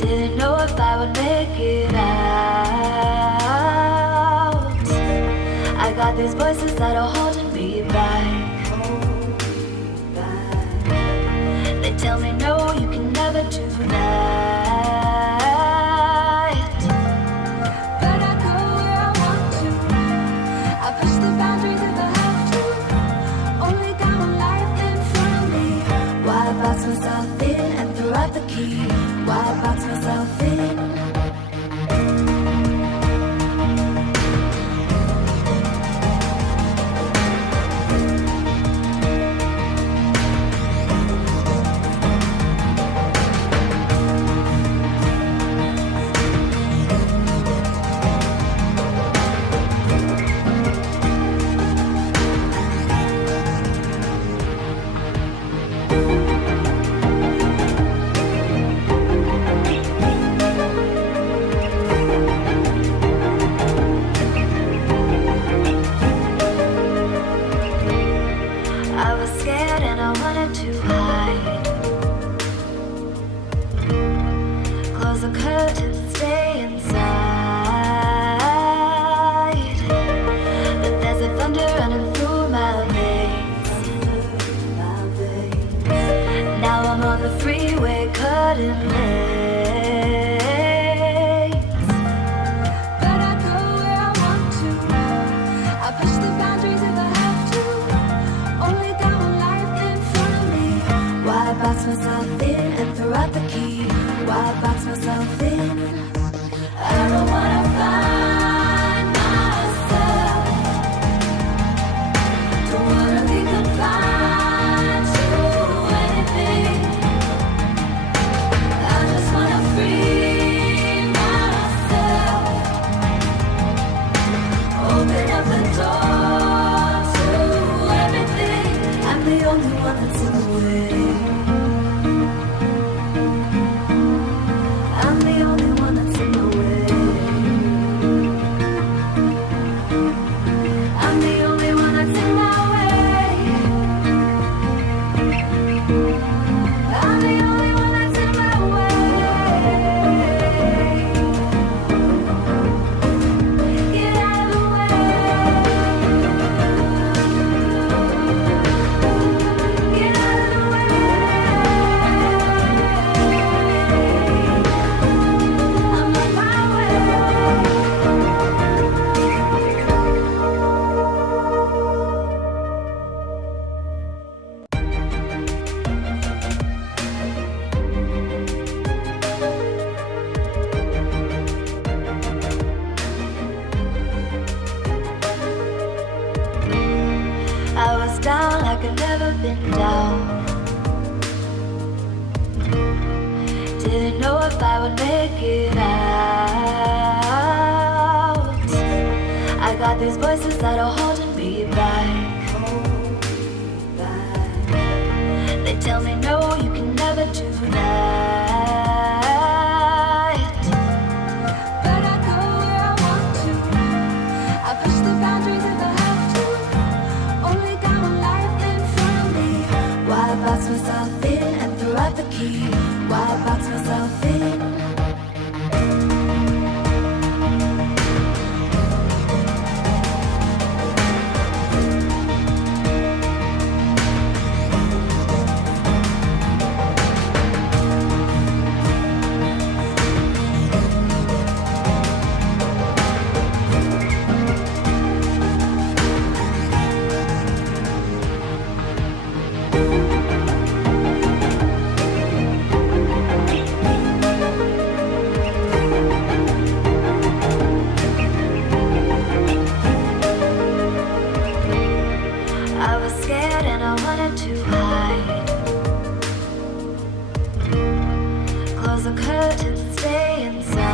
Didn't know if I would make it out. I got these voices that are holding me back. They tell me no, you can never do that. But I go where I want to. I push the boundaries if I have to. Only got one life in front of me. Why box myself in and throw out the key? Why box myself in? I was scared and I wanted to hide. Close the curtains and stay inside. But there's a thunder running through my veins. Now I'm on the freeway cutting lanes. But I go where I want to. I push the boundaries if I have to. Only got one life in front of me. Why box myself in and throw out the key? Why box myself in? I don't wanna find myself. Don't wanna be confined to anything. I just wanna free myself. Open up the door to everything. I'm the only one that's in the way. I'm the only one that's in the way. I'm the only one that's in my way. I'm the only one that's in my way. Get out of the way. Get out of the way. I'm on my way. I was down like I'd never been down. Didn't know if I would make it out. I got these voices that are holding me back. They tell me no, you can never do that. But I go where I want to. I push the boundaries if I have to. Only got one life in front of me. Why box myself in and throw out the key? Why box myself in? I was scared and I wanted to hide. Close the curtains and stay inside.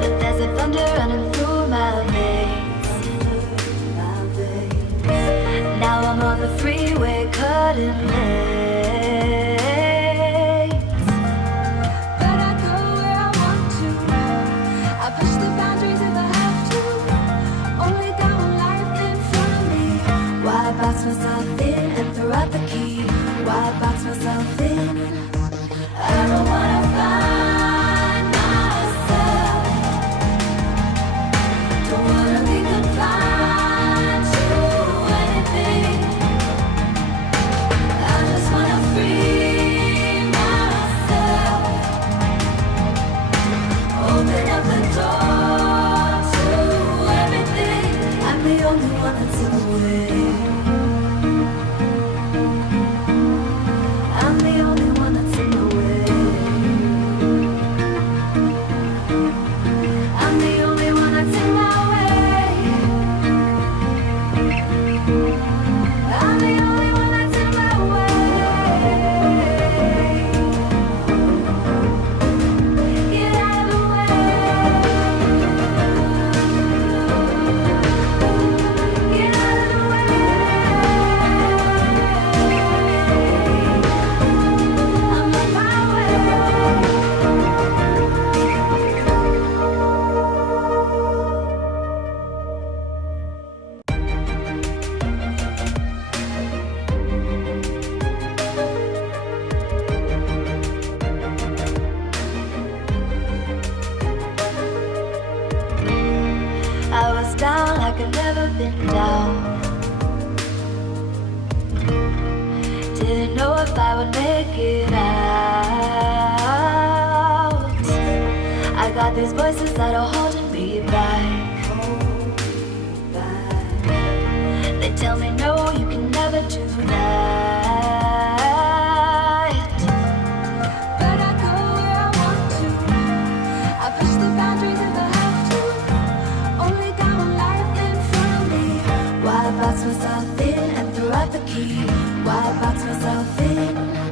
But there's a thunder running through my veins. Now I'm on the freeway cutting lanes. But I go where I want to. I push the boundaries if I have to. Only got one life in front of me. Why box myself in and throw out the key? Why box myself in? Didn't know if I would make it out. I got these voices that are holding me back. They tell me no, you can never do that. But I go where I want to. I push the boundaries if I have to. Only got one life in front of me. Why box myself in and throw out the key? Why box myself in?